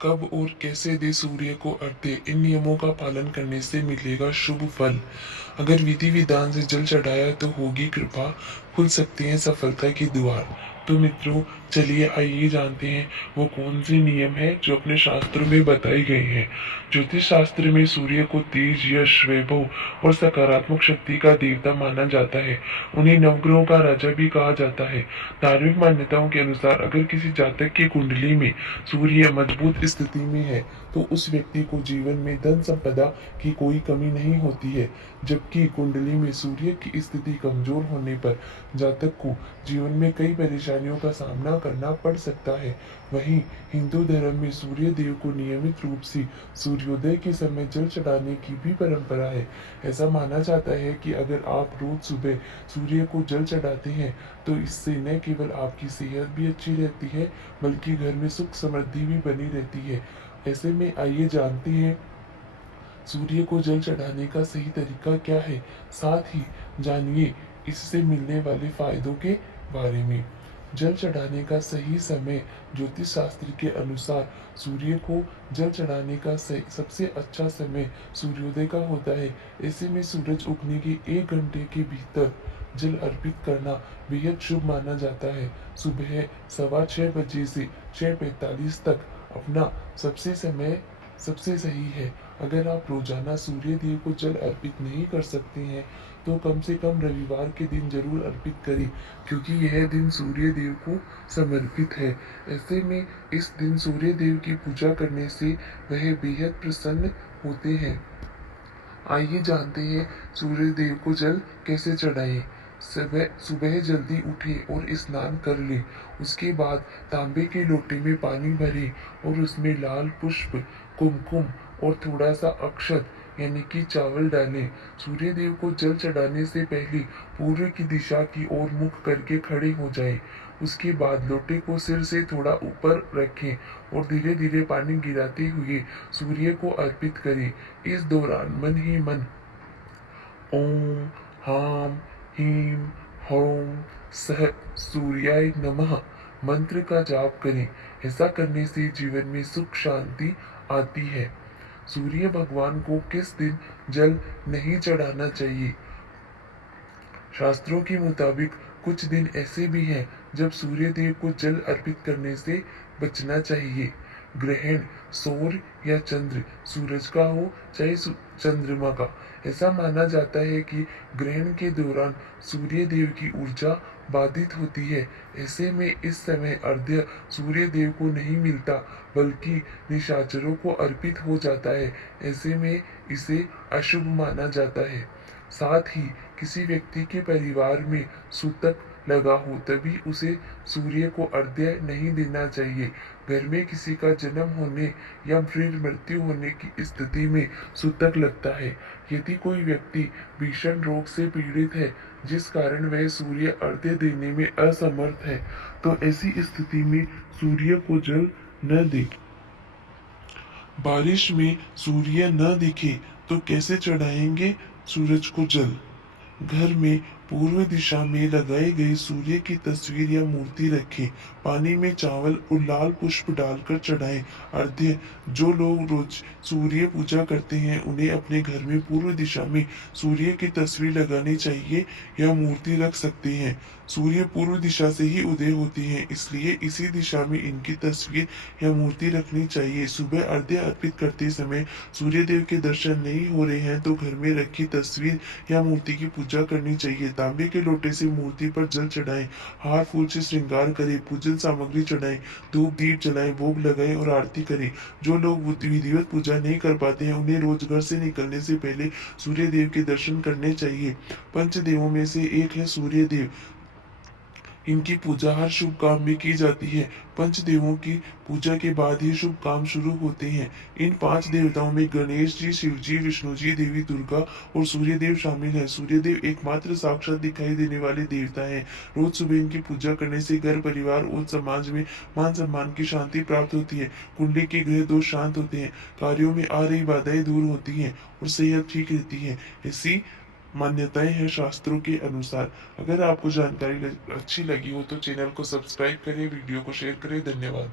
कब और कैसे दे सूर्य को अर्घ्य, इन नियमों का पालन करने से मिलेगा शुभ फल। अगर विधि विधान से जल चढ़ाया तो होगी कृपा, खुल सकते हैं सफलता के द्वार। तो मित्रों, चलिए आइए जानते हैं वो कौन से नियम है जो अपने शास्त्रों में बताए गए हैं। ज्योतिष शास्त्र में सूर्य को तेज, यश, वैभव और सकारात्मक शक्ति का देवता माना जाता है। उन्हें नवग्रहों का राजा भी कहा जाता है। धार्मिक मान्यताओं के अनुसार अगर किसी जातक की कुंडली में सूर्य मजबूत स्थिति में है तो उस व्यक्ति को जीवन में धन संपदा की कोई कमी नहीं होती है। जबकि कुंडली में सूर्य की स्थिति कमजोर होने पर जातक को जीवन में कई परेशानियों का सामना करना पड़ सकता है। वहीं हिंदू धर्म में सूर्य देव को नियमित रूप से सूर्योदय के समय जल चढ़ाने की भी परंपरा है। ऐसा माना जाता है कि अगर आप रोज सुबह सूर्य को जल चढ़ाते हैं तो इससे न केवल आपकी सेहत भी अच्छी रहती है बल्कि घर में सुख समृद्धि भी बनी रहती है। ऐसे में आइए जानते हैं सूर्य को जल चढ़ाने का सही तरीका क्या है। साथ ही जानिए इससे मिलने वाले फायदों के बारे में। जल चढ़ाने का सही समय ज्योतिष शास्त्र के अनुसार सूर्य को जल चढ़ाने का सबसे अच्छा समय सूर्योदय का होता है। ऐसे में सूरज उगने के 1 घंटे के भीतर जल अर्पित करना बेहद शुभ माना जाता है। सुबह 6:15 से 6:45 तक अपना सबसे सही है। अगर आप रोजाना सूर्य देव को जल अर्पित नहीं कर सकते हैं तो कम से कम रविवार के दिन जरूर अर्पित करें, क्योंकि यह दिन सूर्य देव को समर्पित है। ऐसे में इस दिन सूर्य देव की पूजा करने से वह बेहद प्रसन्न होते हैं। आइए जानते हैं सूर्य देव को जल कैसे चढ़ाएं। सुबह सुबह जल्दी उठें और स्नान कर लें। उसके बाद तांबे के लोटे में पानी भरें और उसमें लाल पुष्प, कुमकुम और थोड़ा सा अक्षत यानी कि चावल डालें। सूर्य देव को जल चढ़ाने से पहले पूर्व की दिशा की ओर मुख करके खड़े हो जाएं। उसके बाद लोटे को सिर से थोड़ा ऊपर रखें और धीरे धीरे पानी गिराते हुए सूर्य को अर्पित करें। इस दौरान मन ही मन ओम हाम हीम हौम सह सूर्याय नमः मंत्र का जाप करें। ऐसा करने से जीवन में सुख शांति आती है। सूर्य भगवान को किस दिन जल नहीं चढ़ाना चाहिए। शास्त्रों के मुताबिक कुछ दिन ऐसे भी हैं जब सूर्य देव को जल अर्पित करने से बचना चाहिए। ग्रहण सौर या चंद्र, सूरज का हो चाहे चंद्रमा का। ऐसा माना जाता है कि ग्रहण के दौरान सूर्य देव की ऊर्जा बाधित होती है। ऐसे में इस समय अर्घ्य सूर्य देव को नहीं मिलता बल्कि निशाचरों को अर्पित हो जाता है। ऐसे में इसे अशुभ माना जाता है। साथ ही किसी व्यक्ति के परिवार में सूतक लगा हो तभी उसे सूर्य को अर्घ्य नहीं देना चाहिए। घर में किसी का जन्म होने या फिर मृत्यु होने की स्थिति में सूतक लगता है। यदि कोई व्यक्ति भीषण रोग से पीड़ित है जिस कारण वह सूर्य अर्घ्य देने में असमर्थ है तो ऐसी स्थिति में सूर्य को जल न दे। बारिश में सूर्य न दिखे तो कैसे चढ़ाएंगे सूरज को जल। घर में पूर्व दिशा में लगाई गई सूर्य की तस्वीर या मूर्ति रखें। पानी में चावल और लाल पुष्प डालकर चढ़ाएं। अर्घ्य जो लोग रोज सूर्य पूजा करते हैं उन्हें अपने घर में पूर्व दिशा में सूर्य की तस्वीर लगानी चाहिए या मूर्ति रख सकते हैं। सूर्य पूर्व दिशा से ही उदय होती है, इसलिए इसी दिशा में इनकी तस्वीर या मूर्ति रखनी चाहिए। सुबह अर्घ्य अर्पित करते समय सूर्य देव के दर्शन नहीं हो रहे हैं तो घर में रखी तस्वीर या मूर्ति की पूजा करनी चाहिए। तांबे के लोटे से मूर्ति पर जल चढ़ाएं, हार फूल से श्रृंगार करें, पूजन सामग्री चढ़ाएं, धूप दीप जलाएं, भोग लगाएं और आरती करें। जो लोग विधिवत पूजा नहीं कर पाते हैं उन्हें रोज घर से निकलने से पहले सूर्य देव के दर्शन करने चाहिए। पंचदेवों में से एक है सूर्य देव। इनकी पूजा हर शुभ काम में की जाती है। पंचदेवों की पूजा के बाद ही शुभ काम शुरू होते हैं। इन 5 देवताओं में गणेश जी, शिव जी, विष्णु जी, देवी दुर्गा और सूर्य देव शामिल है। सूर्य देव एकमात्र साक्षात दिखाई देने वाले देवता हैं। रोज सुबह इनकी पूजा करने से घर परिवार और समाज में मान सम्मान की शांति प्राप्त होती है। कुंडली के ग्रह दोष शांत होते हैं, कार्यों में आ रही बाधाएं दूर होती हैं और सेहत ठीक रहती है। ऐसी मान्यताएं हैं शास्त्रों के अनुसार। अगर आपको जानकारी अच्छी लगी हो तो चैनल को सब्सक्राइब करें, वीडियो को शेयर करें। धन्यवाद।